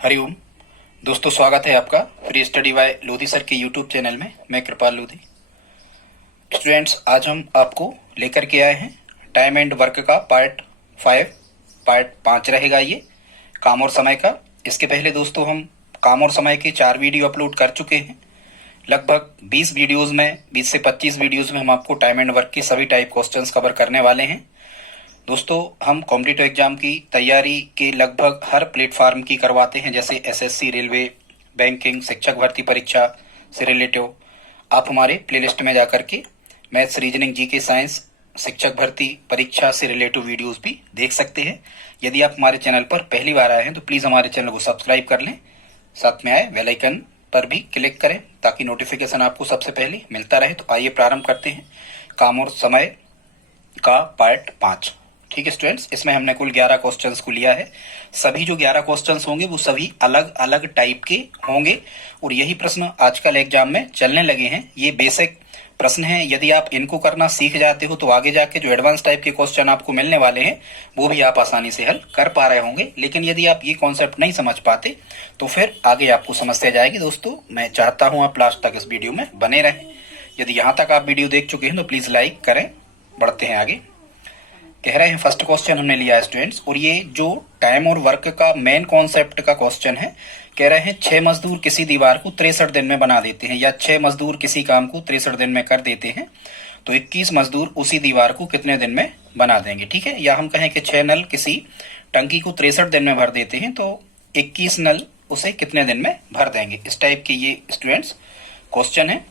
हरिओम दोस्तों, स्वागत है आपका free study bye Lodhi sir के यूट्यूब चैनल में। मैं कृपाल लोधी। स्टूडेंट्स, आज हम आपको लेकर के आए हैं टाइम एंड वर्क का पार्ट 5 रहेगा ये, काम और समय का। इसके पहले दोस्तों हम काम और समय के 4 वीडियो अपलोड कर चुके हैं। लगभग 20 वीडियोज में 20 से 25 वीडियोज में हम आपको टाइम एंड वर्क के सभी टाइप क्वेश्चंस कवर करने वाले हैं। दोस्तों, हम कॉम्पिटिटिव एग्जाम की तैयारी के लगभग हर प्लेटफॉर्म की करवाते हैं, जैसे एसएससी, रेलवे, बैंकिंग, शिक्षक भर्ती परीक्षा से रिलेटिव। आप हमारे प्लेलिस्ट में जाकर के मैथ्स, रीजनिंग, जीके, साइंस, शिक्षक भर्ती परीक्षा से रिलेटिव वीडियोस भी देख सकते हैं। यदि आप हमारे चैनल पर पहली बार आए हैं तो प्लीज हमारे चैनल को सब्सक्राइब कर लें, साथ में आए बेल आइकन पर भी क्लिक करें ताकि नोटिफिकेशन आपको सबसे पहले मिलता रहे। तो आइए प्रारंभ करते हैं काम और समय का पार्ट 5। ठीक है स्टूडेंट्स, इसमें हमने कुल 11 क्वेश्चंस को लिया है। सभी जो 11 क्वेश्चंस होंगे वो सभी अलग अलग टाइप के होंगे और यही प्रश्न आजकल एग्जाम में चलने लगे हैं। ये बेसिक प्रश्न हैं। यदि आप इनको करना सीख जाते हो तो आगे जाके जो एडवांस टाइप के क्वेश्चन आपको मिलने वाले हैं वो भी आप आसानी से हल कर पा रहे होंगे। लेकिन यदि आप ये कॉन्सेप्ट नहीं समझ पाते तो फिर आगे आपको समस्या जाएगी। दोस्तों, मैं चाहता हूं आप लास्ट तक इस वीडियो में बने रहें। यदि यहां तक आप वीडियो देख चुके हैं तो प्लीज लाइक करें। बढ़ते हैं आगे। कह रहे हैं फर्स्ट क्वेश्चन हमने लिया है स्टूडेंट्स, और ये जो टाइम और वर्क का मेन कॉन्सेप्ट का क्वेश्चन है। कह रहे हैं 6 मजदूर किसी दीवार को 63 दिन में बना देते हैं, या 6 मजदूर किसी काम को 63 दिन में कर देते हैं, तो 21 मजदूर उसी दीवार को कितने दिन में बना देंगे। ठीक है, या हम कहें कि 6 नल किसी टंकी को 63 दिन में भर देते हैं तो 21 नल उसे कितने दिन में भर देंगे। इस टाइप के ये स्टूडेंट्स क्वेश्चन है।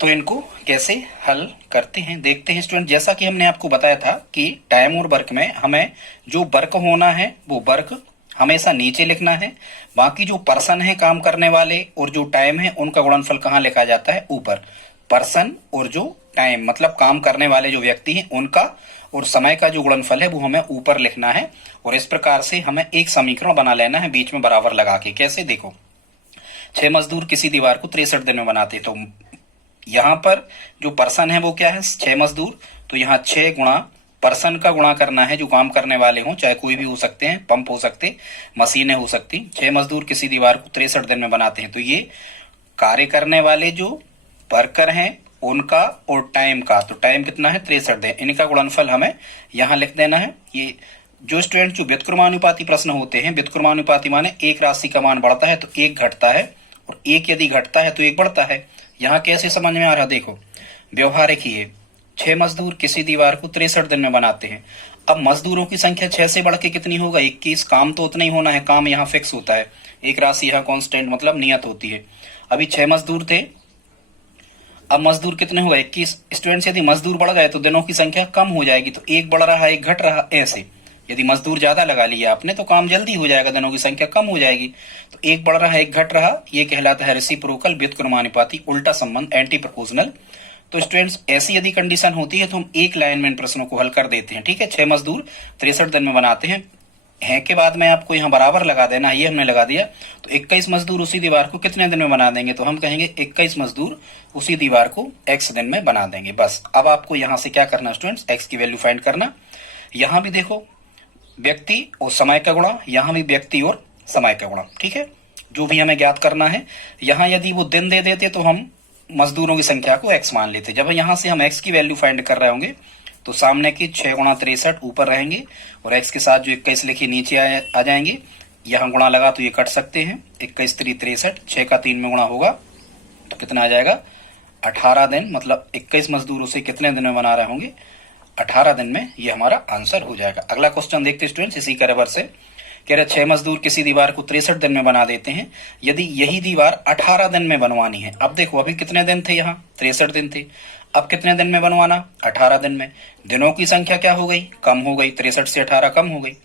तो इनको कैसे हल करते हैं देखते हैं स्टूडेंट। जैसा कि हमने आपको बताया था कि टाइम और वर्क में हमें जो वर्क होना है वो वर्क हमेशा नीचे लिखना है। बाकी जो पर्सन है काम करने वाले और जो टाइम है उनका गुणनफल कहाँ लिखा जाता है? ऊपर। पर्सन और जो टाइम मतलब काम करने वाले जो व्यक्ति हैं उनका और समय का जो गुणनफल है वो हमें ऊपर लिखना है। और इस प्रकार से हमें एक समीकरण बना लेना है बीच में बराबर लगा के। कैसे? देखो, 6 मजदूर किसी दीवार को 63 दिन में बनाते, तो यहाँ पर जो पर्सन है वो क्या है? 6 मजदूर। तो यहाँ 6 गुणा पर्सन का गुणा करना है जो काम करने वाले हों, चाहे कोई भी हो सकते हैं, पंप हो सकते, मशीनें हो सकती। 6 मजदूर किसी दीवार को 63 दिन में बनाते हैं, तो ये कार्य करने वाले जो वर्कर हैं उनका और टाइम का, तो टाइम कितना है? 63 दिन। इनका गुणनफल हमें यहाँ लिख देना है। ये जो स्टूडेंट जो व्युत्क्रमानुपाती प्रश्न होते हैं, व्युत्क्रमानुपाती माने एक राशि का मान बढ़ता है तो एक घटता है, और एक यदि घटता है तो एक बढ़ता है। यहाँ कैसे समझ में आ रहा? देखो, व्यवहारिक ही है। 6 मजदूर किसी दीवार को 63 दिन में बनाते हैं। अब मजदूरों की संख्या 6 से बढ़ के कितनी होगा? 21। काम तो उतना ही होना है, काम यहाँ फिक्स होता है। एक राशि यहाँ कांस्टेंट मतलब नियत होती है। अभी 6 मजदूर थे, अब मजदूर कितने हो गए? 21। स्टूडेंट्स, यदि मजदूर बढ़ गए तो दिनों की संख्या कम हो जाएगी, तो एक बढ़ रहा है एक घट रहा, ऐसे। यदि मजदूर ज्यादा लगा लिया आपने तो काम जल्दी हो जाएगा, दिनों की संख्या कम हो जाएगी। तो एक बढ़ रहा है एक घट रहा, ये कहलाता है रेसिप्रोकल, व्युत्क्रमानुपाती, उल्टा संबंध, एंटी प्रोपोर्शनल। तो स्टूडेंट्स, ऐसी यदि कंडीशन होती है तो हम एक लाइन में इन प्रश्नों को हल कर देते हैं। ठीक है, 6 मजदूर 63 दिन में बनाते हैं, है के बाद में आपको यहाँ बराबर लगा देना, ये हमने लगा दिया। तो 21 मजदूर उसी दीवार को कितने दिन में बना देंगे? तो हम कहेंगे 21 मजदूर उसी दीवार को x दिन में बना देंगे। बस अब आपको यहाँ से क्या करना स्टूडेंट्स? x की वैल्यू फाइंड करना। यहाँ भी देखो व्यक्ति और समय का गुणा, यहाँ भी व्यक्ति और समय का गुणा। ठीक है, जो भी हमें ज्ञात करना है। यहाँ यदि वो दिन दे देते तो हम मजदूरों की संख्या को x मान लेते। जब यहाँ से हम x की वैल्यू फाइंड कर रहे होंगे तो सामने की 6 गुणा 63 ऊपर रहेंगे और x के साथ जो 21 लिखी नीचे आ जाएंगे। यहाँ गुणा लगा तो ये कट सकते हैं। 21 3 63, 6 का 3 में गुणा होगा तो कितना आ जाएगा? 18 दिन। मतलब 21 मजदूर उसे कितने दिन में बना रहे होंगे? 18 दिन में। ये हमारा आंसर हो जाएगा। अगला क्वेश्चन देखते स्टूडेंट्स, इसी का रिवर्स है। कह रहे 6 मजदूर किसी दीवार को 63 दिन में बना देते हैं, यदि यही दीवार 18 दिन में बनवानी है। अब देखो, अभी कितने दिन थे? यहाँ 63 दिन थे। अब कितने दिन में बनवाना? 18 दिन में। दिनों की संख्या क्या हो गई? कम हो गई। 63 से 18 कम हो गई।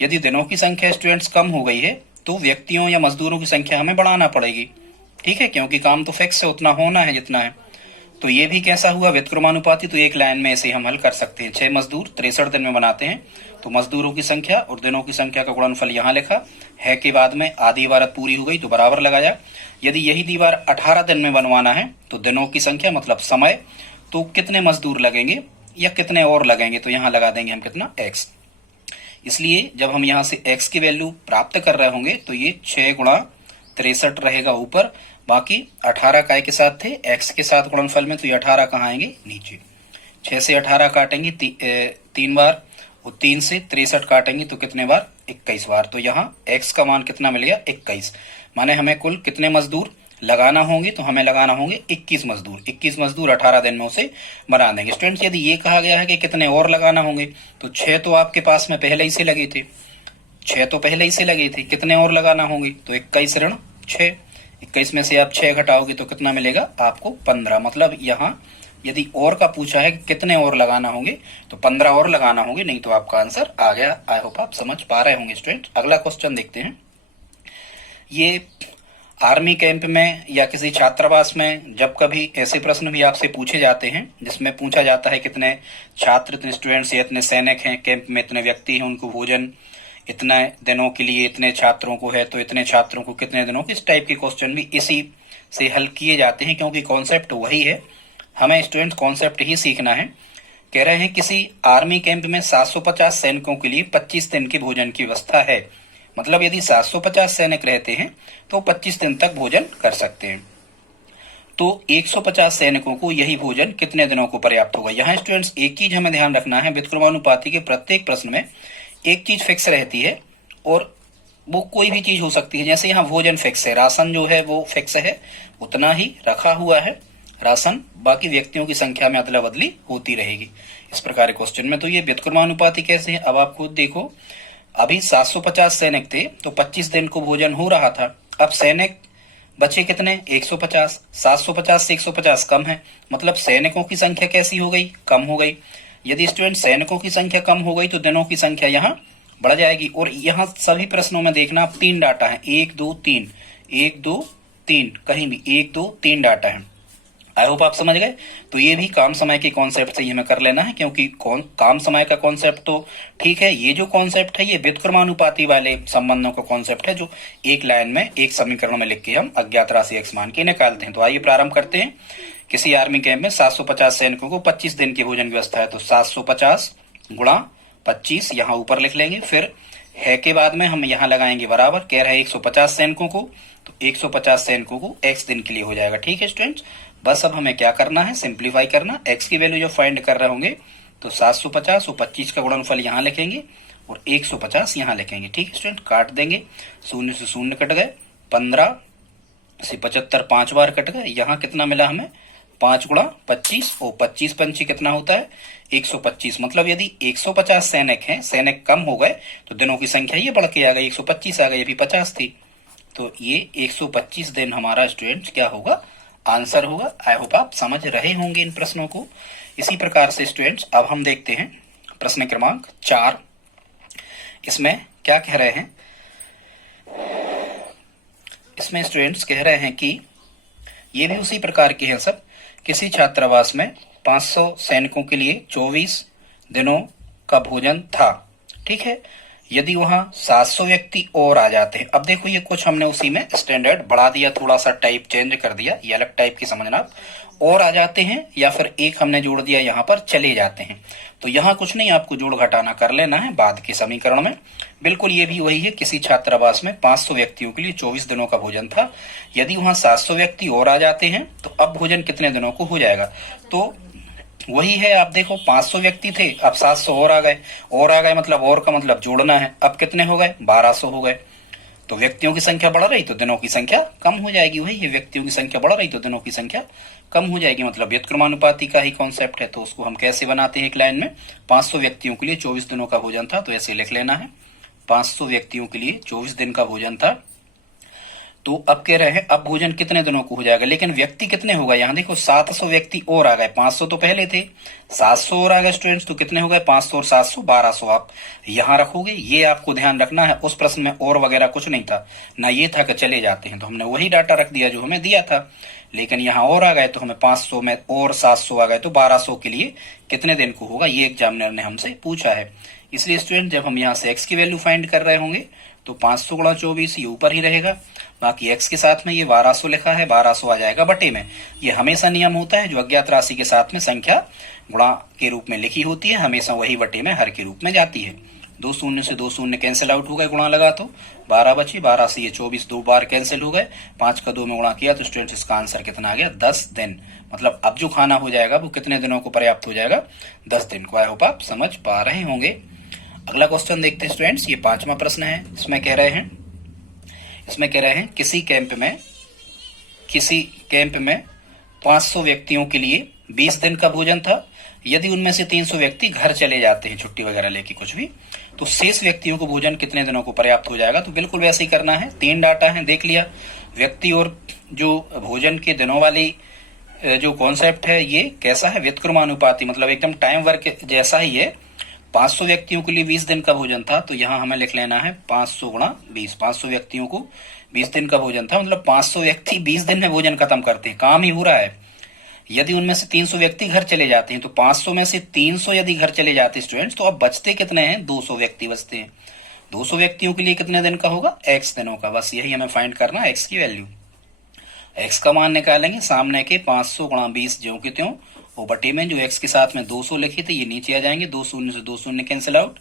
यदि दिनों की संख्या स्टूडेंट्स कम हो गई है तो व्यक्तियों या मजदूरों की संख्या हमें बढ़ाना पड़ेगी। ठीक है, क्योंकि काम तो फिक्स है, उतना होना है जितना है। तो ये भी कैसा हुआ? व्युत्क्रमानुपाती। तो एक लाइन में ऐसे हम हल कर सकते हैं। 6 मजदूर 63 दिन में बनाते हैं, तो मजदूरों की संख्या और दिनों की संख्या का गुणनफल यहाँ लिखा है के बाद में आधी इबारत पूरी हो गई तो बराबर लगाया। यदि यही दीवार 18 दिन में बनवाना है तो दिनों की संख्या मतलब समय, तो कितने मजदूर लगेंगे या कितने और लगेंगे? तो यहाँ लगा देंगे हम कितना? x। इसलिए जब हम यहाँ से x की वैल्यू प्राप्त कर रहे होंगे तो ये 6 गुणा 63 रहेगा ऊपर, बाकी 18 काय के साथ थे x के साथ गुणनफल में, तो ये 18 कहाँ आएंगे नीचे। 6 से 18 काटेंगे 3 बार, और 3 से 63 काटेंगे तो कितने बार 21 बार। तो यहाँ x का मान कितना मिल गया 21, माने हमें कुल कितने मजदूर लगाना होंगे, तो हमें लगाना होंगे 21 मजदूर। 21 मजदूर 18 दिन में उसे बना देंगे। स्टूडेंट्स यदि ये कहा गया है कि कितने और लगाना होंगे, तो 6 तो आपके पास में पहले ही से लगे थे, 6 तो पहले ही से लगे थे, कितने और लगाना होंगे, तो 21 ऋण 6, 21 में से आप 6 घटाओगे तो कितना मिलेगा आपको 15। मतलब यहाँ यदि और का पूछा है कि कितने और लगाना होंगे तो 15 और लगाना होंगे, नहीं तो आपका आंसर आ गया। आई होप आप समझ पा रहे होंगे स्टूडेंट। अगला क्वेश्चन देखते हैं। ये आर्मी कैंप में या किसी छात्रावास में जब कभी ऐसे प्रश्न भी आपसे पूछे जाते हैं जिसमें पूछा जाता है कितने छात्र, इतने स्टूडेंट्स या इतने सैनिक हैं कैंप में, इतने व्यक्ति हैं, उनको भोजन इतने दिनों के लिए इतने छात्रों को है, तो इतने छात्रों को कितने दिनों, इस टाइप के क्वेश्चन भी इसी से हल किए जाते हैं, क्योंकि कॉन्सेप्ट वही है। हमें स्टूडेंट कॉन्सेप्ट ही सीखना है। कह रहे हैं किसी आर्मी कैंप में 750 सैनिकों के लिए 25 दिन की भोजन की व्यवस्था है। मतलब यदि 750 सैनिक रहते हैं तो 25 दिन तक भोजन कर सकते हैं। तो 150 सैनिकों को यही भोजन कितने दिनों को पर्याप्त होगा। यहाँ स्टूडेंट्स एक चीज हमें ध्यान रखना है, व्युत्क्रमानुपाती के प्रत्येक प्रश्न में एक चीज फिक्स रहती है, और वो कोई भी चीज हो सकती है। जैसे यहाँ भोजन फिक्स है, राशन जो है वो फिक्स है, उतना ही रखा हुआ है राशन, बाकी व्यक्तियों की संख्या में अदला बदली होती रहेगी। इस प्रकार के क्वेश्चन में तो ये व्युत्क्रमानुपाती कैसे है, अब आप खुद देखो। अभी 750 सैनिक थे तो 25 दिन को भोजन हो रहा था। अब सैनिक बचे कितने 150, 750 से 150 कम है, मतलब सैनिकों की संख्या कैसी हो गई, कम हो गई। यदि स्टूडेंट सैनिकों की संख्या कम हो गई तो दिनों की संख्या यहाँ बढ़ जाएगी। और यहाँ सभी प्रश्नों में देखना आप 3 डाटा है, 1 2 3, 1 2 3, कहीं भी 1 2 3 डाटा है। आई होप आप समझ गए। तो ये भी काम समय के कॉन्सेप्ट से ही हमें कर लेना है, क्योंकि काम समय का कॉन्सेप्ट तो ठीक है, ये जो कॉन्सेप्ट है ये व्युत्क्रमानुपाती वाले संबंधों का कॉन्सेप्ट है, जो एक लाइन में एक समीकरण में लिख के हम अज्ञात राशि x मान के निकालते हैं। तो आइए प्रारंभ करते हैं। किसी आर्मी कैंप में 750 सैनिकों को 25 दिन की भोजन की व्यवस्था है, तो 750 गुणा 25 यहाँ ऊपर लिख लेंगे, फिर है के बाद में हम यहाँ लगाएंगे बराबर। कह रहे हैं 150 सैनिकों को, तो 150 सैनिकों को x दिन के लिए हो जाएगा। ठीक है स्टूडेंट्स, बस अब हमें क्या करना है, सिंप्लीफाई करना। x की वैल्यू जो फाइंड कर रहे होंगे तो 750 और 25 का गुणनफल यहाँ लिखेंगे और 150 यहाँ लिखेंगे। ठीक है स्टूडेंट, काट देंगे, शून्य से शून्य कट गए, 15 से 75 5 बार कट गए। यहाँ कितना मिला हमें 5 गुणा 25, और 25 पंची कितना होता है 125। मतलब यदि 150 सैनिक हैं, सैनिक कम हो गए तो दिनों की संख्या ये बढ़ के आ गई, 125 आ गई, अभी 50 थी, तो ये 125 दिन हमारा स्टूडेंट क्या होगा, आंसर होगा। आई होप आप समझ रहे होंगे इन प्रश्नों को। इसी प्रकार से स्टूडेंट्स अब हम देखते हैं प्रश्न क्रमांक 4। इसमें क्या कह रहे हैं, इसमें स्टूडेंट्स कह रहे हैं कि ये भी उसी प्रकार के हैं सब। किसी छात्रावास में 500 सैनिकों के लिए 24 दिनों का भोजन था। ठीक है, यदि वहां 700 व्यक्ति और आ जाते हैं, अब देखो ये कुछ हमने उसी में स्टैंडर्ड बढ़ा दिया, थोड़ा सा टाइप चेंज कर दिया, ये अलग टाइप की समझना आप, और आ जाते हैं या फिर एक हमने जोड़ दिया यहाँ पर चले जाते हैं, तो यहाँ कुछ नहीं, आपको जोड़ घटाना कर लेना है बाद के समीकरण में। बिल्कुल ये भी वही है, किसी छात्रावास में 500 व्यक्तियों के लिए 24 दिनों का भोजन था। यदि वहां 700 व्यक्ति और आ जाते हैं तो अब भोजन कितने दिनों को हो जाएगा, तो वही है। आप देखो 500 व्यक्ति थे, अब 700 और आ गए, और आ गए मतलब और का मतलब जोड़ना है, अब कितने हो गए 1200 हो गए। तो व्यक्तियों की संख्या बढ़ रही तो दिनों की संख्या कम हो जाएगी। वही है, व्यक्तियों की संख्या बढ़ रही तो दिनों की संख्या कम हो जाएगी, मतलब व्युत्क्रमानुपाती का ही कॉन्सेप्ट है। तो उसको हम कैसे बनाते हैं, एक लाइन में 500 व्यक्तियों के लिए 24 दिनों का भोजन था, तो ऐसे लिख लेना है 500 व्यक्तियों के लिए 24 दिन का भोजन था। तो अब कह रहे हैं अब भोजन कितने दिनों को हो जाएगा, लेकिन व्यक्ति कितने होगा, यहाँ देखो 700 व्यक्ति और आ गए, 500 तो पहले थे, 700 और आ गए स्टूडेंट्स, तो कितने हो गए 500 और 700 1200 आप यहाँ रखोगे। ये आपको ध्यान रखना है, उस प्रश्न में और वगैरह कुछ नहीं था ना, ये था कि चले जाते हैं, तो हमने वही डाटा रख दिया जो हमें दिया था। लेकिन यहाँ और आ गए तो हमें 500 में और 700 आ गए, तो 1200 के लिए कितने दिन को होगा, ये एग्जामिनर ने हमसे पूछा है। इसलिए स्टूडेंट जब हम यहाँ से एक्स की वैल्यू फाइंड कर रहे होंगे तो 500 गुणा 24 ये ऊपर ही रहेगा, बाकी x के साथ में ये 1200 लिखा है, 1200 आ जाएगा बटे में। ये हमेशा नियम होता है, जो अज्ञात राशि के साथ में संख्या गुणा के रूप में लिखी होती है, हमेशा वही बटे में हर के रूप में जाती है। दो शून्य से दो शून्य कैंसिल आउट हो गए, गुणा लगा तो 12 बची, 12 से ये 24 दो बार कैंसिल हो गए, 5 का 2 में गुणा किया तो स्टूडेंट्स इसका आंसर कितना आ गया 10 दिन। मतलब अब जो खाना हो जाएगा वो कितने दिनों को पर्याप्त हो जाएगा 10 दिन को। आई होप आप समझ पा रहे होंगे। अगला क्वेश्चन देखते हैं स्टूडेंट्स, ये 5वां प्रश्न है। इसमें कह रहे हैं किसी कैंप में 500 व्यक्तियों के लिए 20 दिन का भोजन था। यदि उनमें से 300 व्यक्ति घर चले जाते हैं छुट्टी वगैरह लेके कुछ भी, तो शेष व्यक्तियों को भोजन कितने दिनों को पर्याप्त हो जाएगा। तो बिल्कुल वैसे ही करना है। 3 डाटा है, देख लिया। व्यक्ति और जो भोजन के दिनों वाली जो कॉन्सेप्ट है ये कैसा है, व्युत्क्रमानुपाती, मतलब एकदम टाइम वर्क जैसा ही है। 500 व्यक्तियों के लिए 20 दिन का भोजन था, तो यहाँ हमें लिख लेना है 500 गुणा 20। 500 व्यक्तियों को 20 दिन का भोजन था, मतलब 500 व्यक्ति 20 दिन में भोजन खत्म करते हैं, काम ही हो रहा है। यदि उनमें से 300 व्यक्ति घर चले जाते हैं, तो 500 में से 300 यदि घर चले जाते हैं स्टूडेंट्स, तो अब बचते कितने हैं, 200 व्यक्ति बचते हैं। 200 व्यक्तियों के लिए कितने दिन का होगा, x दिनों का। बस यही हमें फाइंड करना है, x की वैल्यू। x का मान निकालेंगे, सामने के 500 गुणा 20 ज्यों के त्यों, वो बटे में जो x के साथ में 200 लिखे थे ये नीचे आ जाएंगे। 2 शून्य से 2 शून्य कैंसिल आउट,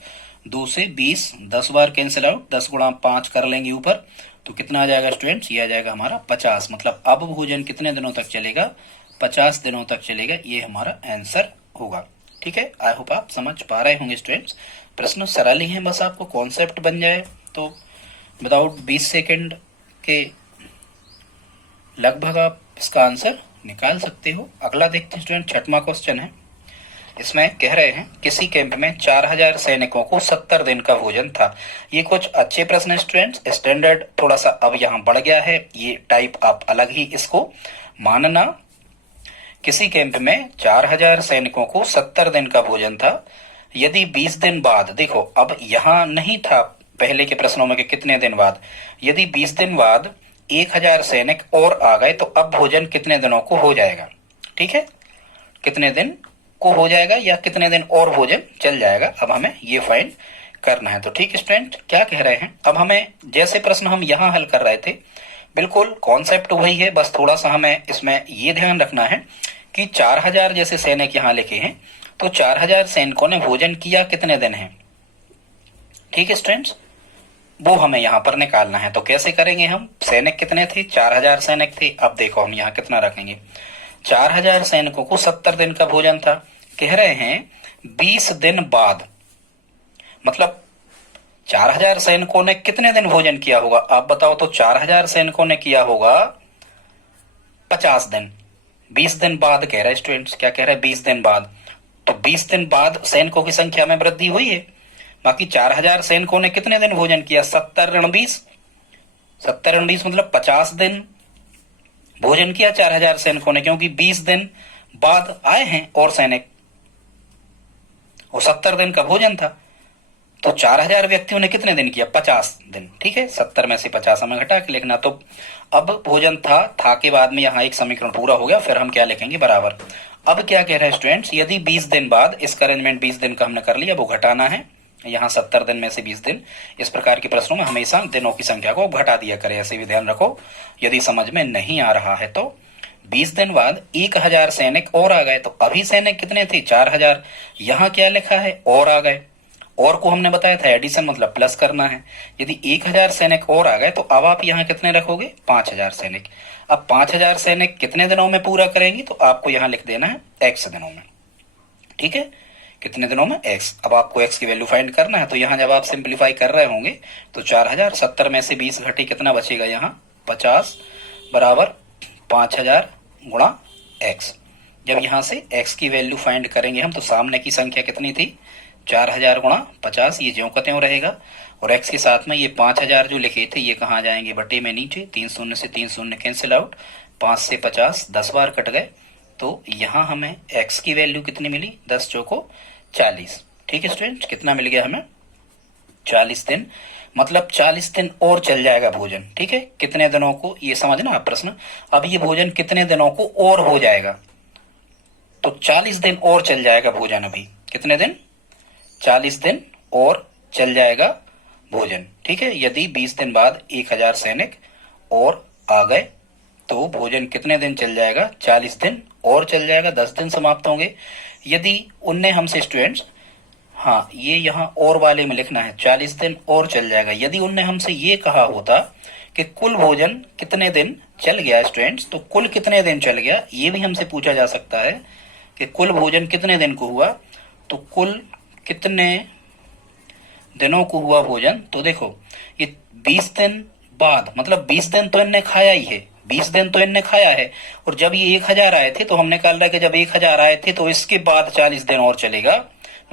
2 से 20 10 बार कैंसिल आउट, 10 गुणा 5 कर लेंगे ऊपर, तो कितना आ जाएगा स्टूडेंट्स, ये आ जाएगा हमारा 50। मतलब अब भोजन कितने दिनों तक चलेगा, 50 दिनों तक चलेगा। ये हमारा आंसर होगा। ठीक है, आई होप आप समझ पा रहे होंगे स्टूडेंट्स। प्रश्न सरल ही है, बस आपको कॉन्सेप्ट बन जाए तो विदाउट 20 सेकेंड के लगभग आप इसका आंसर निकाल सकते हो। अगला देखते हैं स्टूडेंट, 6वां क्वेश्चन है। इसमें कह रहे हैं किसी कैंप में 4000 सैनिकों को 70 दिन का भोजन था। ये कुछ अच्छे प्रश्न है स्टूडेंट्स, स्टैंडर्ड थोड़ा सा अब यहाँ बढ़ गया है, ये टाइप आप अलग ही इसको मानना। किसी कैंप में 4000 सैनिकों को 70 दिन का भोजन था। यदि 20 दिन बाद, देखो अब यहां नहीं था पहले के प्रश्नों में कि कितने दिन बाद, यदि 20 दिन बाद 1000 सैनिक और आ गए तो अब भोजन कितने दिनों को हो जाएगा। ठीक है, कितने दिन को हो जाएगा या कितने दिन और भोजन चल जाएगा, अब हमें ये फाइंड करना है। तो ठीक स्टूडेंट, क्या कह रहे हैं, अब हमें जैसे प्रश्न हम यहाँ हल कर रहे थे बिल्कुल कॉन्सेप्ट वही है, बस थोड़ा सा हमें इसमें ये ध्यान रखना है कि 4000 जैसे सैनिक यहाँ लिखे हैं, तो 4000 सैनिकों ने भोजन किया कितने दिन है। ठीक है स्टूडेंट्स, वो हमें यहाँ पर निकालना है। तो कैसे करेंगे हम, सैनिक कितने थे, 4000 सैनिक थे। अब देखो हम यहाँ कितना रखेंगे, 4000 सैनिकों को 70 दिन का भोजन था। कह रहे हैं 20 दिन बाद, मतलब 4000 सैनिकों ने कितने दिन भोजन किया होगा, आप बताओ। तो 4000 सैनिकों ने किया होगा 50 दिन। 20 दिन बाद कह रहा है स्टूडेंट्स, क्या कह रहा है, 20 दिन बाद। तो 20 दिन बाद सैनिकों की संख्या में वृद्धि हुई है। बाकी 4000 सैनिकों ने कितने दिन भोजन किया, 70 ऋण 20, 70 ऋण 20 मतलब 50 दिन भोजन किया 4000 सैनिकों ने, क्योंकि 20 दिन बाद आए हैं और सैनिक, और 70 दिन का भोजन था। तो 4000 व्यक्तियों ने कितने दिन किया, 50 दिन। ठीक है, 70 में से 50 हमें घटा के लिखना। तो अब भोजन था के बाद में यहाँ एक समीकरण पूरा हो गया, फिर हम क्या लिखेंगे, बराबर। अब क्या कह रहे हैं स्टूडेंट्स, यदि 20 दिन बाद, इसका अरेंजमेंट 20 दिन का हमने कर लिया, वो घटाना है। यहाँ 70 दिन में से 20 दिन, इस प्रकार के प्रश्नों में हमेशा दिनों की संख्या को घटा दिया करें, ऐसे भी ध्यान रखो यदि समझ में नहीं आ रहा है तो। 20 दिन बाद 1000 सैनिक और आ गए, तो अभी सैनिक कितने थे, 4000। यहाँ क्या लिखा है, और आ गए, और को हमने बताया था एडिशन मतलब प्लस करना है। यदि 1000 सैनिक और आ गए तो अब आप यहाँ कितने रखोगे, 5000 सैनिक। अब 5000 सैनिक कितने दिनों में पूरा करेंगे, तो आपको यहाँ लिख देना है x दिनों में। ठीक है, कितने दिनों में, x। अब आपको x की वैल्यू फाइंड करना है, तो यहाँ जब आप सिंप्लीफाई कर रहे होंगे तो 4000, 70 में से 20 घटे कितना बचेगा, यहाँ 50 बराबर 5000 गुणा x। जब यहाँ से x की वैल्यू फाइंड करेंगे हम, तो सामने की संख्या कितनी थी, 4000 गुणा 50, ये ज्यों का त्यों रहेगा, और x के साथ में ये 5000 जो लिखे थे ये कहाँ जाएंगे, बटे में नीचे, 3 शून्य से 3 शून्य कैंसिल आउट, 5 से 50 10 बार कट गए। तो यहाँ हमें x की वैल्यू कितनी मिली, 10 चौको 40। ठीक है स्टूडेंट, कितना मिल गया हमें, 40 दिन। मतलब 40 दिन और चल जाएगा भोजन। ठीक है, कितने दिनों को, ये समझना आप प्रश्न। अब ये भोजन कितने दिनों को और हो जाएगा, तो 40 दिन और चल जाएगा भोजन। अभी कितने दिन, 40 दिन और चल जाएगा भोजन। ठीक है, यदि 20 दिन बाद 1000 सैनिक और आ गए तो भोजन कितने दिन चल जाएगा, 40 दिन और चल जाएगा, 10 दिन समाप्त होंगे। यदि उनने हमसे स्टूडेंट्स हाँ, ये यहाँ और वाले में लिखना है, 40 दिन और चल जाएगा। यदि उनने हमसे ये कहा होता कि कुल भोजन कितने दिन चल गया स्टूडेंट्स, तो कुल कितने दिन चल गया ये भी हमसे पूछा जा सकता है कि कुल भोजन कितने दिन को हुआ, तो कुल कितने दिनों को हुआ भोजन। तो देखो ये 20 दिन बाद, मतलब 20 दिन तो इनने खाया ही है, 20 दिन तो इनने खाया है। और जब ये 1000 आए थे तो हमने निकाल रहा है कि जब 1000 आए थे तो इसके बाद 40 दिन और चलेगा,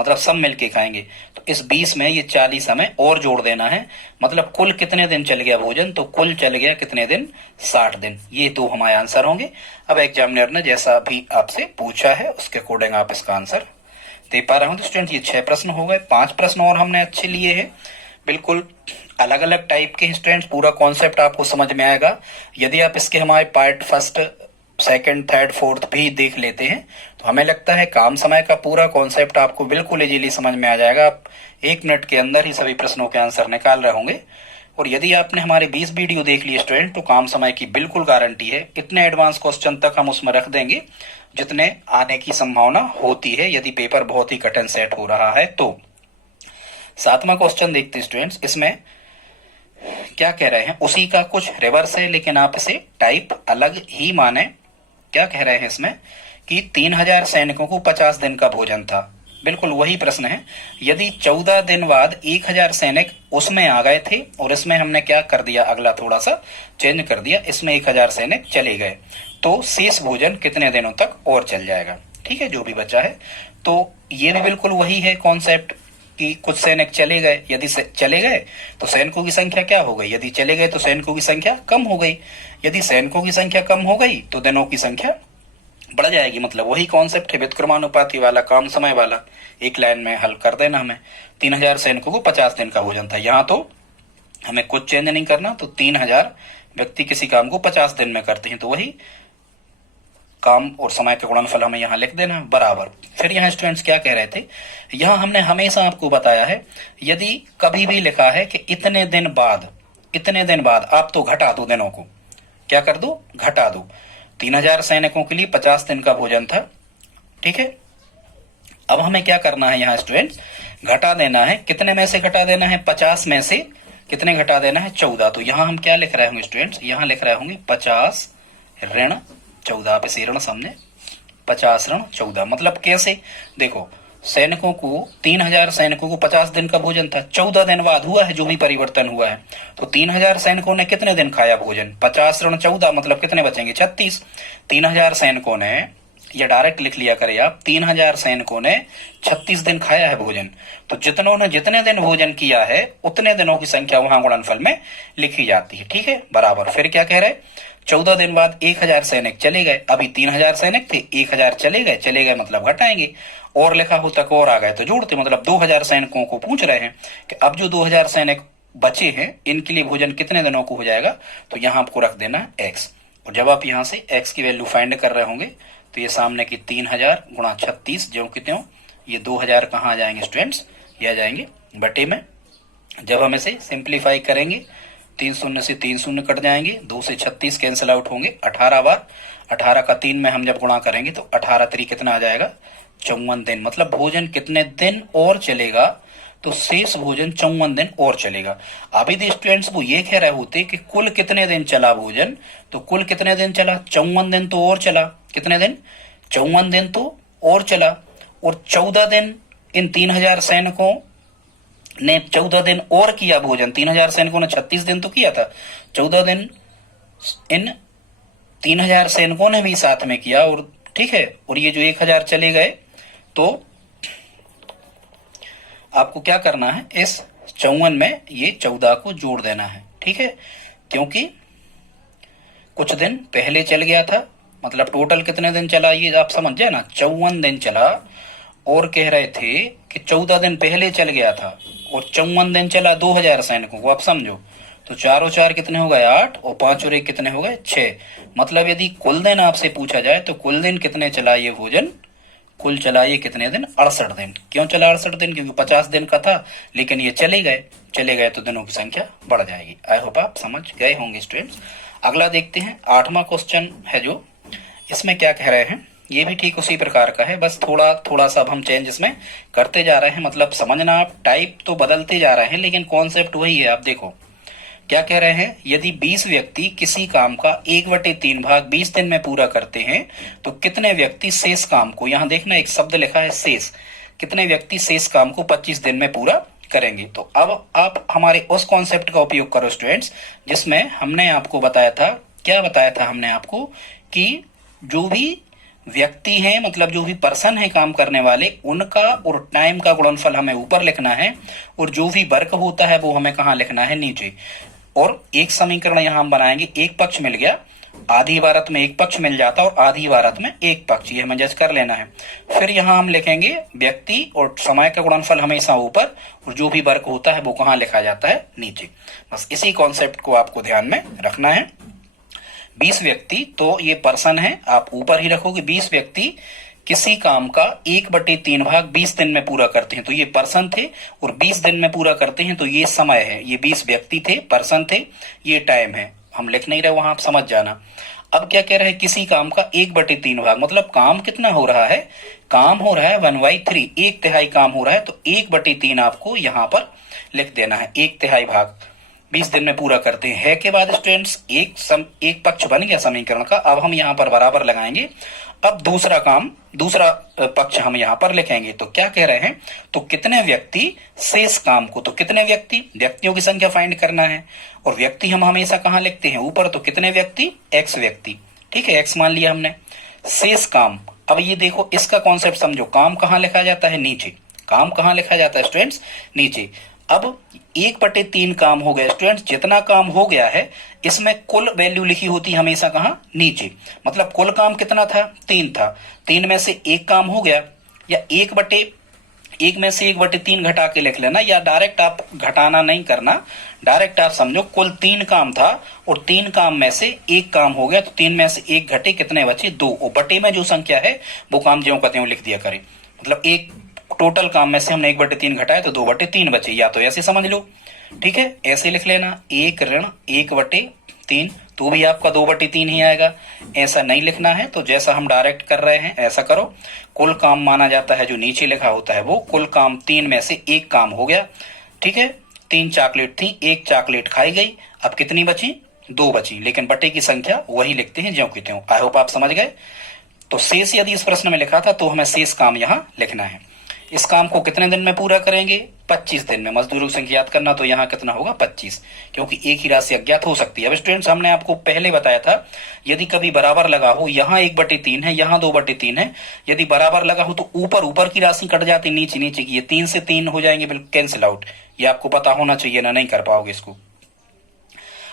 मतलब सब मिलके खाएंगे। तो इस 20 में ये 40 हमें और जोड़ देना है, मतलब कुल कितने दिन चल गया भोजन, तो कुल चल गया कितने दिन, 60 दिन। ये दो हमारे आंसर होंगे। अब एग्जामिनर ने जैसा भी आपसे पूछा है उसके अकॉर्डिंग आप इसका आंसर दे पा रहे हो। तो स्टूडेंट ये 6 प्रश्न हो गए, 5 प्रश्न और हमने अच्छे लिए हैं, बिल्कुल अलग अलग टाइप के स्टूडेंट्स। पूरा कॉन्सेप्ट आपको समझ में आएगा यदि आप इसके हमारे part first, second, third, fourth भी देख लेते हैं तो हमें लगता है काम समय का पूरा कॉन्सेप्ट आपको बिल्कुल इजीली समझ में आ जाएगा। आप 1 मिनट के अंदर ही सभी प्रश्नों के आंसर निकाल रहे होंगे। और यदि आपने हमारे 20 वीडियो देख लिए स्टूडेंट तो काम समय की बिल्कुल गारंटी है, इतने एडवांस क्वेश्चन तक हम उसमें रख देंगे जितने आने की संभावना होती है यदि पेपर बहुत ही कठिन सेट हो रहा है तो। 7वां क्वेश्चन देखते हैं स्टूडेंट्स, इसमें क्या कह रहे हैं उसी का कुछ रिवर्स है, लेकिन आप इसे टाइप अलग ही माने। क्या कह रहे हैं इसमें कि 3000 सैनिकों को 50 दिन का भोजन था, बिल्कुल वही प्रश्न है। यदि 14 दिन बाद 1000 सैनिक उसमें आ गए थे और इसमें हमने क्या कर दिया, अगला थोड़ा सा चेंज कर दिया, इसमें 1000 सैनिक चले गए तो शेष भोजन कितने दिनों तक और चल जाएगा। ठीक है, जो भी बचा है। तो ये भी बिल्कुल वही है कॉन्सेप्ट कि कुछ सैनिक चले गए, यदि चले गए तो सैनिकों की संख्या क्या हो गई, यदि चले गए तो सैनिकों की संख्या कम हो गई, यदि सैनिकों की संख्या कम हो गई तो दिनों की संख्या बढ़ जाएगी। मतलब वही कॉन्सेप्ट है व्युत्क्रमानुपाती वाला, काम समय वाला। एक लाइन में हल कर देना हमें। 3000 सैनिकों को 50 दिन का भोजन था, यहाँ तो हमें कुछ चेंज नहीं करना, तो 3000 व्यक्ति किसी काम को 50 दिन में करते हैं तो वही काम और समय का गुणनफल हमें यहाँ लिख देना बराबर। फिर यहाँ स्टूडेंट्स क्या कह रहे थे, यहाँ हमने हमेशा आपको बताया है यदि कभी भी लिखा है कि इतने दिन बाद, इतने दिन बाद, आप तो घटा दो दिनों को, क्या कर दो, घटा दो। 3000 सैनिकों के लिए 50 दिन का भोजन था, ठीक है। अब हमें क्या करना है यहाँ स्टूडेंट्स, घटा देना है। कितने में से घटा देना है, 50 में से कितने घटा देना है, 14। तो यहाँ हम क्या लिख रहे होंगे स्टूडेंट्स, यहाँ लिख रहे होंगे 50 ऋण 14, आप इसे ऋण समझे, 50 ऋण 14। मतलब कैसे, देखो सैनिकों को 3000 सैनिकों को 50 दिन का भोजन था, 14 दिन बाद हुआ है जो भी परिवर्तन हुआ है। तो 3000 सैनिकों ने कितने दिन खाया भोजन, 50 ऋण 14, मतलब कितने बचेंगे, 36। 3000 सैनिकों ने, या डायरेक्ट लिख लिया करे आप, 3000 सैनिकों ने 36 दिन खाया है भोजन। तो जितनों ने जितने दिन भोजन किया है उतने दिनों की संख्या वहां गुणनफल में लिखी जाती है, ठीक है, बराबर। फिर क्या कह रहे, 14 दिन बाद 1000 सैनिक चले गए, अभी 3000 सैनिक थे, 1000 चले गए, चले गए मतलब घटाएंगे, और लिखा हो तक और आ गए तो जोड़ते, मतलब 2000 सैनिकों को पूछ रहे हैं कि अब जो 2000 सैनिक बचे हैं इनके लिए भोजन कितने दिनों को हो जाएगा, तो यहाँ आपको रख देना x। और जब आप यहाँ से x की वैल्यू फाइंड कर रहे होंगे तो ये सामने की 3000 गुणा 36 जो कि त्यों, ये 2000 कहाँ आ जाएंगे स्टूडेंट्स, ये आ जाएंगे बटे में। जब हम इसे सिंप्लीफाई करेंगे 3 शून्य से 3 शून्य कट जाएंगे, 2 से 36 कैंसिल आउट होंगे, 18 बार, 18 का 3 में हम जब गुणा करेंगे तो 18 3 कितना आ जाएगा, 54 दिन। मतलब भोजन कितने दिन और चलेगा, तो शेष भोजन 54 दिन और चलेगा। अभी तो स्टूडेंट्स वो ये कह रहे होते कि कुल कितने दिन चला भोजन, तो कुल कितने दिन चला, 54 दिन तो और चला, कितने दिन, 54 दिन तो और चला। और 14 दिन इन 3000 सैनिकों ने 14 दिन और किया भोजन, 3000 सैनिकों ने 36 दिन तो किया था, 14 दिन इन 3000 सैनिकों ने भी साथ में किया, और ठीक है। और ये जो 1000 चले गए तो आपको क्या करना है, इस 54 में ये 14 को जोड़ देना है, ठीक है, क्योंकि कुछ दिन पहले चल गया था, मतलब टोटल कितने दिन चला ये आप समझ जाए ना, 54 दिन चला। और कह रहे थे कि 14 दिन पहले चल गया था और 54 दिन चला 2000 सैनिकों को, आप समझो। तो 4 और 4 कितने हो गए, 8, और 5 और 1 कितने हो गए, 6। मतलब यदि कुल दिन आपसे पूछा जाए तो कुल दिन कितने चला ये भोजन, कुल चला ये कितने दिन, 68 दिन। क्यों चला 68 दिन, क्योंकि 50 दिन का था, लेकिन ये चले गए तो दिनों की संख्या बढ़ जाएगी। आई होप आप समझ गए होंगे स्टूडेंट्स। अगला देखते हैं 8वां क्वेश्चन है जो, इसमें क्या कह रहे हैं, ये भी ठीक उसी प्रकार का है, बस थोड़ा थोड़ा सा अब हम चेंज इसमें करते जा रहे हैं। मतलब समझना, आप टाइप तो बदलते जा रहे हैं लेकिन कॉन्सेप्ट वही है। आप देखो क्या कह रहे हैं, यदि 20 व्यक्ति किसी काम का 1/3 भाग 20 दिन में पूरा करते हैं तो कितने व्यक्ति शेष काम को, यहां देखना एक शब्द लिखा है शेष, कितने व्यक्ति शेष काम को 25 दिन में पूरा करेंगे। तो अब आप हमारे उस कॉन्सेप्ट का उपयोग करो स्टूडेंट्स, जिसमें हमने आपको बताया था, क्या बताया था हमने आपको, कि जो भी व्यक्ति हैं, मतलब जो भी पर्सन है काम करने वाले, उनका और टाइम का गुणनफल हमें ऊपर लिखना है और जो भी वर्क होता है वो हमें कहाँ लिखना है, नीचे। और एक समीकरण यहां हम बनाएंगे, एक पक्ष मिल गया, आधी इबारत में एक पक्ष मिल जाता और आधी इबारत में एक पक्ष, ये हमें जज कर लेना है। फिर यहां हम लिखेंगे व्यक्ति और समय का गुणनफल हमेशा ऊपर और जो भी वर्क होता है वो कहाँ लिखा जाता है, नीचे। बस इसी कॉन्सेप्ट को आपको ध्यान में रखना है। 20 व्यक्ति, तो ये पर्सन है, आप ऊपर ही रखोगे। 20 व्यक्ति किसी काम का 1/3 भाग 20 दिन में पूरा करते हैं, तो ये पर्सन थे, और 20 दिन में पूरा करते हैं तो ये समय है। ये 20 व्यक्ति थे, पर्सन थे, ये टाइम है, हम लिख नहीं रहे वहां, आप समझ जाना। अब क्या कह रहे हैं, किसी काम का 1/3 भाग, मतलब काम कितना हो रहा है, काम हो रहा है 1/3, 1/3 काम हो रहा है, तो 1/3 आपको यहाँ पर लिख देना है। 1/3 भाग 20 दिन में पूरा करते हैं, है के बाद स्टूडेंट्स एक पक्ष बन गया समीकरण का। अब हम यहाँ पर बराबर लगाएंगे। अब दूसरा काम, दूसरा पक्ष हम यहाँ पर लिखेंगे। तो क्या कह रहे हैं, तो कितने व्यक्ति शेष काम को, तो कितने व्यक्ति, व्यक्तियों की संख्या फाइंड करना है, और व्यक्ति हम हमेशा कहाँ लिखते हैं, ऊपर। तो कितने व्यक्ति, x व्यक्ति, ठीक है, x मान लिया हमने। शेष काम, अब ये देखो इसका कॉन्सेप्ट समझो, काम कहाँ लिखा जाता है, नीचे। काम कहाँ लिखा जाता है स्टूडेंट्स, नीचे। अब 1/3 काम हो गया स्टूडेंट्स, जितना काम हो गया है इसमें कुल वैल्यू लिखी होती हमेशा कहाँ, नीचे। मतलब कुल काम कितना था, 3 था, 3 में से एक काम हो गया, या 1/1 में से 1/3 घटा के लिख लेना, या डायरेक्ट आप घटाना नहीं करना, डायरेक्ट आप समझो कुल 3 काम था और 3 काम में से एक काम हो गया, तो 3 में से एक घटे, कितने बचे, 2, और बटे में जो संख्या है वो काम ज्यों का त्यों लिख दिया करें। मतलब एक टोटल काम में से हमने 1/3 घटाया तो 2/3 बचे, या तो ऐसे समझ लो, ठीक है, ऐसे लिख लेना, 1 ऋण 1/3, तो भी आपका 2/3 ही आएगा। ऐसा नहीं लिखना है तो जैसा हम डायरेक्ट कर रहे हैं ऐसा करो। कुल काम माना जाता है जो नीचे लिखा होता है वो, कुल काम 3 में से एक काम हो गया, ठीक है। 3 चॉकलेट थी, एक चॉकलेट खाई गई, अब कितनी बची, 2 बची, लेकिन बटे की संख्या वही लिखते हैं ज्यों की त्यों। आई होप आप समझ गए। तो शेष यदि इस प्रश्न में लिखा था तो हमें शेष काम यहाँ लिखना है। इस काम को कितने दिन में पूरा करेंगे, 25 दिन में। मजदूरों की संख्या याद करना, तो यहाँ कितना होगा, 25, क्योंकि एक ही राशि अज्ञात हो सकती है। अब स्टूडेंट्स हमने आपको पहले बताया था, यदि कभी बराबर लगा हो, यहाँ 1/3 है, यहाँ 2/3 है, यदि बराबर लगा हो तो ऊपर ऊपर की राशि कट जाती, नीचे नीचे की, ये 3 से 3 हो जाएंगे, बिल्कुल कैंसिल आउट। ये आपको पता होना चाहिए ना, नहीं कर पाओगे इसको।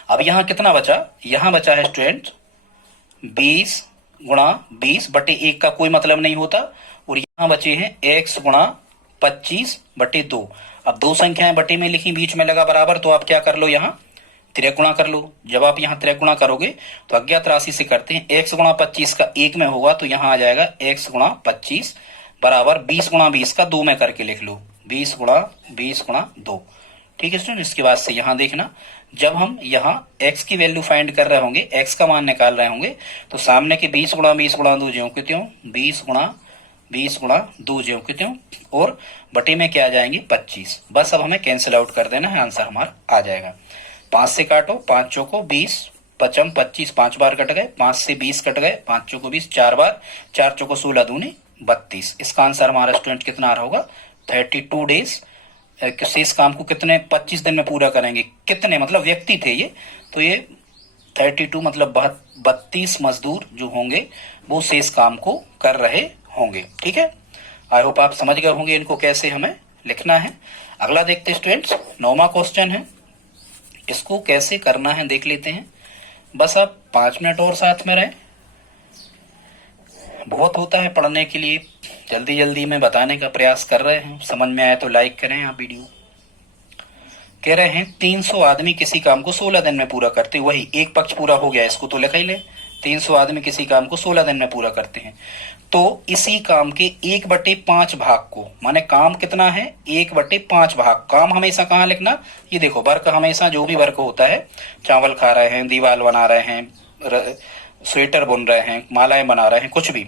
अब यहाँ कितना बचा, यहाँ बचा है स्टूडेंट 20 गुणा 20/1 का कोई मतलब नहीं होता, और यहाँ बचे हैं x गुणा 25/2। अब दो संख्याएं बटे में लिखी, बीच में लगा बराबर, तो आप क्या कर लो, यहाँ त्रिगुणा कर लो। जब आप यहाँ त्रिगुणा करोगे तो अज्ञात राशि से करते हैं, x गुणा 25 का 1 में होगा तो यहाँ आ जाएगा x गुणा 25 बराबर 20 गुणा 20 का 2 में करके लिख लो, 20 गुणा 2, ठीक है स्टूडेंट। इसके बाद से यहाँ देखना, जब हम यहाँ x की वैल्यू फाइंड कर रहे होंगे, x का मान निकाल रहे होंगे, तो सामने के 20 गुणा 2 ज्यों के त्यों, 20 गुणा 2 ज्यों के त्यों, और बटे में क्या आ जाएंगे, 25। बस अब हमें कैंसिल आउट कर देना है, आंसर हमारा आ जाएगा। 5 से काटो, 5 चौको 20, 5 25, 5 बार कट गए, 5 से 20 कट गए, 5 चौको 20, 4 बार, 4 चौको 16 दूनी 32। इसका आंसर हमारा स्टूडेंट कितना आ रहा होगा, 32 डेज। शेष काम को कितने 25 दिन में पूरा करेंगे, कितने मतलब व्यक्ति थे ये, तो ये 32 मतलब 32 मजदूर जो होंगे वो शेष काम को कर रहे होंगे, ठीक है। आई होप आप समझ गए होंगे इनको कैसे हमें लिखना है। अगला देखते हैं स्टूडेंट्स, 9वां क्वेश्चन है, इसको कैसे करना है देख लेते हैं। बस आप 5 मिनट और साथ में रहें, बहुत होता है पढ़ने के लिए, जल्दी जल्दी में बताने का प्रयास कर रहे हैं। समझ में आया तो लाइक करें आप वीडियो। कह रहे हैं 300 आदमी किसी काम को 16 दिन में पूरा करते, वही एक पक्ष पूरा हो गया, इसको तो लिखा ही ले। 300 आदमी किसी काम को 16 दिन में पूरा करते हैं, तो इसी काम के 1/5 भाग को, माने काम कितना है 1/5 भाग, काम हमेशा कहाँ लिखना, ये देखो वर्क हमेशा जो भी वर्क होता है, चावल खा रहे हैं, दीवार बना रहे हैं, स्वेटर बुन रहे हैं, मालाएं बना रहे हैं, कुछ भी,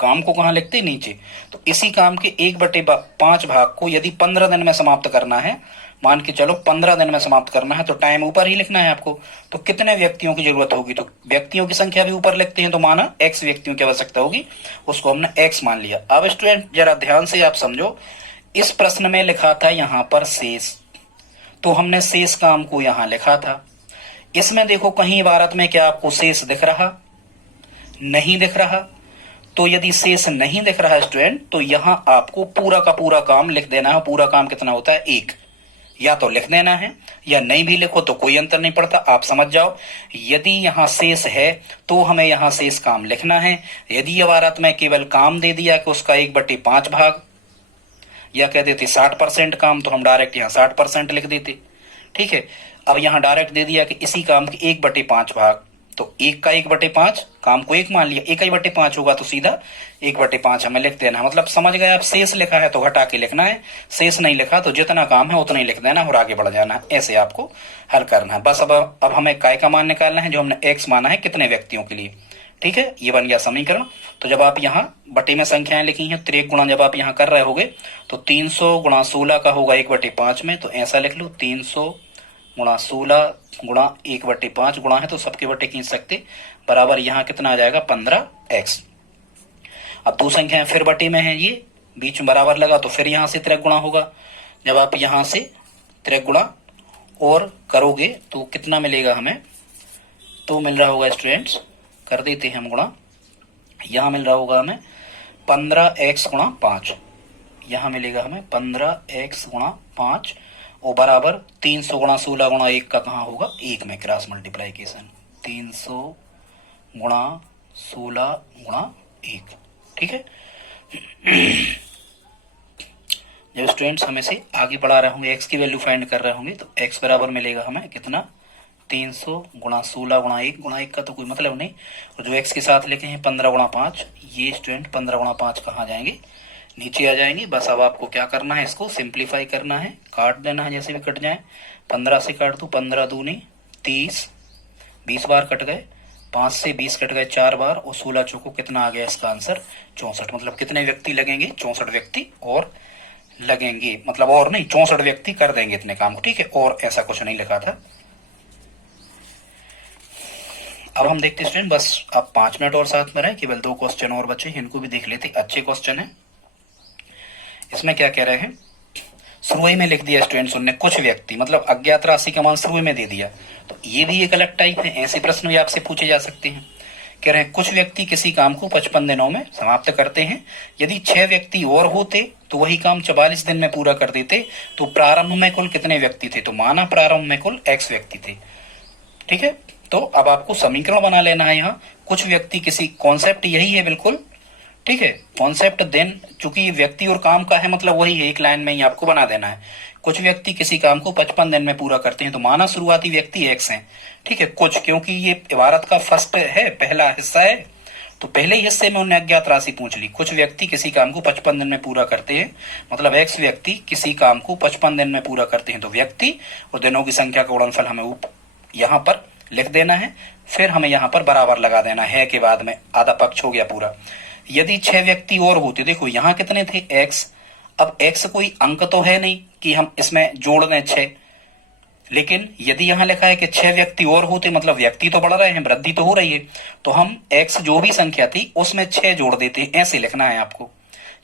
काम को कहाँ लिखते हैं, नीचे। तो इसी काम के 1/5 भाग को यदि 15 दिन में समाप्त करना है, मान के चलो 15 दिन में समाप्त करना है, तो टाइम ऊपर ही लिखना है आपको। तो कितने व्यक्तियों की जरूरत होगी, तो व्यक्तियों की संख्या भी ऊपर लिखते हैं, तो माना x व्यक्तियों की आवश्यकता होगी, उसको हमने x मान लिया। अब स्टूडेंट जरा ध्यान से आप समझो, इस प्रश्न में लिखा था यहाँ पर शेष, तो हमने शेष काम को यहाँ लिखा था। इसमें देखो कहीं इबारत में क्या आपको शेष दिख रहा, नहीं दिख रहा। तो यदि शेष नहीं दिख रहा है स्टूडेंट, तो यहां आपको पूरा का पूरा काम लिख देना है। पूरा काम कितना होता है, 1। या तो लिख देना है या नहीं भी लिखो तो कोई अंतर नहीं पड़ता, आप समझ जाओ। यदि यहां शेष है तो हमें यहां शेष काम लिखना है। यदि इबारत में केवल काम दे दिया कि उसका 1/5 भाग, या कह देते 60% काम, तो हम डायरेक्ट यहाँ 60% लिख देते। ठीक है, अब यहाँ डायरेक्ट दे दिया कि इसी काम के 1/5 भाग, तो 1 का 1/5, काम को 1 मान लिया, 1/5 होगा तो सीधा 1/5 हमें लिख देना है। मतलब समझ गए आप, शेष लिखा है तो घटा के लिखना है, शेष नहीं लिखा तो जितना काम है उतना ही लिख देना और आगे बढ़ जाना है। ऐसे आपको हल करना है बस। अब हमें काय का मान निकालना है, जो हमने x माना है कितने व्यक्तियों के लिए। ठीक है, ये बन गया समीकरण। तो जब आप यहाँ बटे में संख्याएं लिखी हैं, त्रिक गुणा जब आप यहाँ कर रहे होगे तो 300 गुणा 16 का होगा 1/5 में, तो ऐसा लिख लो 300 गुणा 16 गुणा 1/5, गुणा है तो सबके बटे खींच सकते, बराबर यहाँ कितना आ जाएगा 15x। अब दो संख्याएं फिर बटे में है, ये बीच में बराबर लगा तो फिर यहाँ से त्रिक गुणा होगा। जब आप यहाँ से त्रिक गुणा और करोगे तो कितना मिलेगा हमें, तो मिल रहा होगा स्टूडेंट्स, कर देते हैं हम गुणा, यहाँ मिल रहा होगा हमें 15x गुणा 5, यहाँ मिलेगा हमें 15x गुणा 5 और बराबर 300 गुणा 16 गुणा 1 का कहाँ होगा, 1 में क्रॉस मल्टीप्लाइकेशन, 300 गुणा 16 गुणा 1। ठीक है, जब स्टूडेंट्स हमें से आगे बढ़ा रहे होंगे, x की वैल्यू फाइंड कर रहे होंगे, तो x बराबर मिलेगा हमें कितना, 300 गुणा 16 गुणा 1, गुणा 1 का तो कोई मतलब नहीं, और जो x के साथ लिखे हैं 15 गुणा 5, ये स्टूडेंट 15 गुणा 5 कहाँ जाएंगे, नीचे आ जाएंगे। बस अब आपको क्या करना है, इसको सिंप्लीफाई करना है, काट देना है, जैसे भी कट जाए। 15 से काट दो, 15 दूनी 30, 20 बार कट गए, 5 से 20 कट गए 4 बार, और 16 चौको कितना आ गया, इसका आंसर 64। मतलब कितने व्यक्ति लगेंगे, 64 व्यक्ति और लगेंगे, मतलब और नहीं, 64 व्यक्ति कर देंगे इतने काम को। ठीक है, और ऐसा कुछ नहीं लिखा था। अब हम देखते स्टूडेंट, बस अब 5 मिनट और साथ में रहे, केवल 2 क्वेश्चन और बचे, इनको भी देख लेते, अच्छे क्वेश्चन है। इसमें क्या कह रहे हैं, शुरू में लिख दिया स्टूडेंट्स उन्होंने कुछ व्यक्ति, मतलब अज्ञात राशि का मान शुरू में दे दिया, तो ये भी एक अलग टाइप है। ऐसे प्रश्न भी आपसे पूछे जा सकते हैं। कह रहे हैं कुछ व्यक्ति किसी काम को 55 दिनों में समाप्त करते हैं, यदि 6 व्यक्ति और होते तो वही काम 44 दिन में पूरा कर देते, तो प्रारंभ में कुल कितने व्यक्ति थे, तो माना प्रारंभ में कुल x व्यक्ति थे। ठीक है, तो अब आपको समीकरण बना लेना है। यहाँ कुछ व्यक्ति किसी, कॉन्सेप्ट यही है बिल्कुल। ठीक है, कॉन्सेप्ट देन चूंकि व्यक्ति और काम का है, मतलब वही है, एक लाइन में ही आपको बना देना है। कुछ व्यक्ति किसी काम को 55 दिन में पूरा करते हैं, तो माना शुरुआती व्यक्ति x हैं। ठीक है, कुछ, क्योंकि ये इबारत का फर्स्ट है, पहला हिस्सा है, तो पहले ही हिस्से में उन्हें अज्ञात राशि पूछ ली। कुछ व्यक्ति किसी काम को 55 दिन में पूरा करते हैं, मतलब x व्यक्ति किसी काम को 55 दिन में पूरा करते हैं, तो व्यक्ति और दिनों की संख्या का गुणनफल हमें यहाँ पर लिख देना है। फिर हमें यहाँ पर बराबर लगा देना है के बाद में, आधा पक्ष हो गया पूरा। यदि 6 व्यक्ति और होते, देखो यहाँ कितने थे, x। अब x कोई अंक तो है नहीं कि हम इसमें जोड़ दें 6, लेकिन यदि यहाँ लिखा है कि 6 व्यक्ति और होते, मतलब व्यक्ति तो बढ़ रहे हैं, वृद्धि तो हो रही है, तो हम x जो भी संख्या थी उसमें 6 जोड़ देते हैं, ऐसे लिखना है आपको।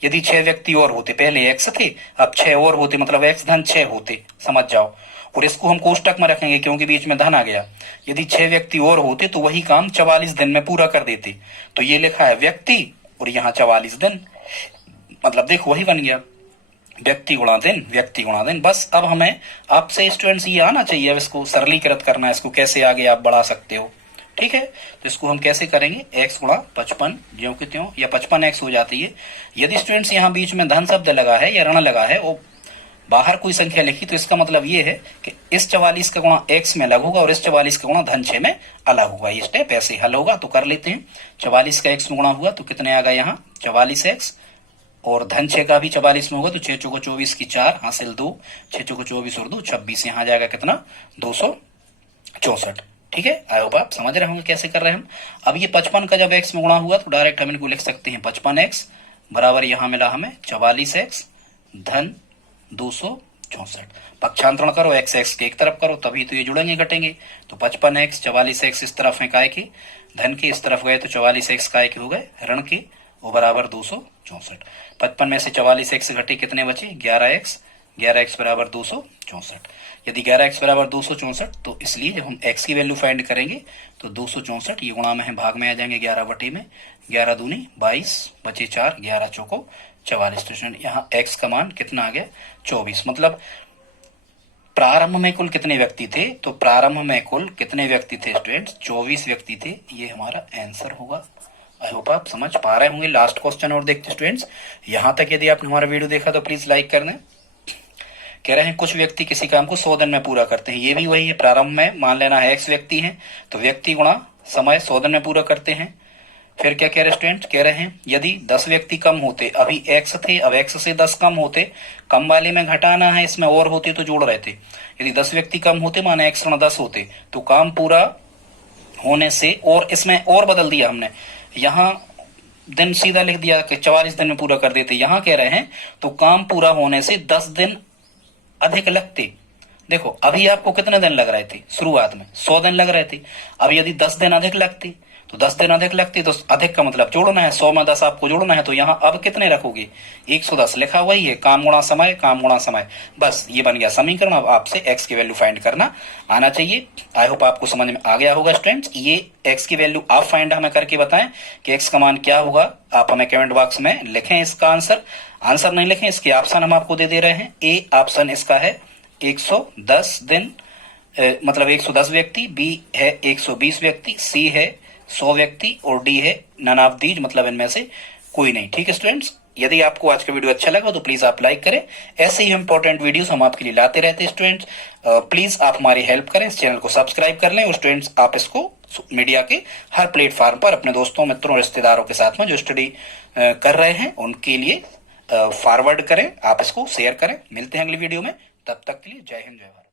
यदि 6 व्यक्ति और होते, पहले x थे, अब 6 और होते, मतलब x धन 6 होते, समझ जाओ। और इसको हम कोष्टक में रखेंगे क्योंकि बीच में धन आ गया। यदि 6 व्यक्ति और होते तो वही काम 44 दिन में पूरा कर देते, तो ये लिखा है व्यक्ति और यहाँ 44 दिन, मतलब देखो वही बन गया, व्यक्ति गुणा दिन, व्यक्ति गुणा दिन। बस अब हमें आपसे स्टूडेंट्स ये आना चाहिए, अब इसको सरलीकृत करना है, इसको कैसे आगे आप बढ़ा सकते हो। ठीक है, तो इसको हम कैसे करेंगे, x गुणा 55 ज्यों की त्यों, या 55x हो जाती है। यदि स्टूडेंट्स यहाँ बीच में धन शब्द लगा है या ऋण लगा है और बाहर कोई संख्या लिखी, तो इसका मतलब ये है कि इस 44 का गुणा x में अलग होगा और इस 44 का गुणा धन 6 में अलग होगा। ये स्टेप ऐसे हल होगा, तो कर लेते हैं। 44 का x में गुणा हुआ तो कितने आ गए यहाँ 44x, और धन 6 का भी 44 में होगा तो 6 चौको 24 की 4 हासिल 2, 6 चौको 24 और 2 26, यहाँ आ जाएगा कितना 264। ठीक है, आई होप आप समझ रहे होंगे कैसे कर रहे हैं हम। अब ये 55 का जब x में गुणा हुआ तो डायरेक्ट हम इनको लिख सकते हैं 55x बराबर यहां मिला हमें 44x धन 264। पक्षांतरण करो, x x के एक तरफ करो तभी तो ये जुड़ेंगे घटेंगे। तो 55x 44x इस तरफ है काय के धन के, इस तरफ गए तो 44x काय के हो गए ऋण के, वो बराबर 264। 55 में से 44x घटे कितने बचे 11x, 11x बराबर 264। यदि 11x बराबर 264 तो इसलिए जब हम x की वैल्यू फाइंड करेंगे तो 264 ये गुणा में है, भाग में आ जाएंगे 11 बटे में, 11 दूनी 22 बचे 4, 11 चौको 44। तो यहाँ x का मान कितना आ गया 24। मतलब प्रारंभ में कुल कितने व्यक्ति थे, तो प्रारंभ में कुल कितने व्यक्ति थे स्टूडेंट्स 24 व्यक्ति थे, ये हमारा आंसर होगा। आई होप आप समझ पा रहे होंगे। लास्ट क्वेश्चन और देखते स्टूडेंट्स, यहां तक यदि आपने हमारा वीडियो देखा तो प्लीज लाइक कर दें। कह रहे हैं कुछ व्यक्ति किसी काम को 100 दिन में पूरा करते हैं, ये भी वही है, प्रारंभ में मान लेना है x व्यक्ति हैं तो व्यक्ति गुणा समय 100 दिन में पूरा करते हैं। फिर क्या कह रहे स्टूडेंट, कह रहे हैं यदि 10 व्यक्ति कम होते, अभी x थे अब x से 10 कम होते, कम वाले में घटाना है, इसमें और होते तो जोड़ रहे थे। यदि 10 व्यक्ति कम होते माने x 10 होते तो काम पूरा होने से, और इसमें और बदल दिया हमने, यहाँ दिन सीधा लिख दिया कि 44 दिन में पूरा कर देते, यहाँ कह रहे हैं तो काम पूरा होने से 10 दिन अधिक लगते। देखो अभी आपको कितने दिन लग रहे थे शुरुआत में 100 दिन लग रहे थे, अब यदि 10 दिन अधिक लगते तो 10 दिन अधिक लगते, तो अधिक का मतलब जोड़ना है, 100 में 10 आपको जोड़ना है, तो यहाँ अब कितने रखोगे 110 लिखा हुआ ही है, काम गुणा समय, काम गुणा समय, बस ये बन गया समीकरण। अब आपसे x की वैल्यू फाइंड करना आना चाहिए। आई होप आपको समझ में आ गया होगा स्टूडेंट्स। ये x की वैल्यू आप फाइंड हमें करके बताएं कि x का मान क्या होगा, आप हमें कमेंट बॉक्स में लिखें इसका आंसर नहीं लिखें, इसके ऑप्शन हम आपको दे रहे हैं। ए ऑप्शन इसका है 110 दिन, मतलब 110 व्यक्ति, बी है 120 व्यक्ति, सी है 100 व्यक्ति, और डी है नन ऑफ दीज, मतलब इनमें से कोई नहीं। ठीक है स्टूडेंट्स, यदि आपको आज का वीडियो अच्छा लगा तो प्लीज आप लाइक करें, ऐसे ही इंपॉर्टेंट वीडियोस हम आपके लिए लाते रहते हैं स्टूडेंट्स। प्लीज आप हमारी हेल्प करें, इस चैनल को सब्सक्राइब कर लें, और स्टूडेंट्स आप इसको मीडिया के हर प्लेटफॉर्म पर अपने दोस्तों मित्रों रिश्तेदारों के साथ में जो स्टडी कर रहे हैं उनके लिए फॉरवर्ड करें, आप इसको शेयर करें। मिलते हैं अगली वीडियो में, तब तक के लिए जय हिंद जय भारत।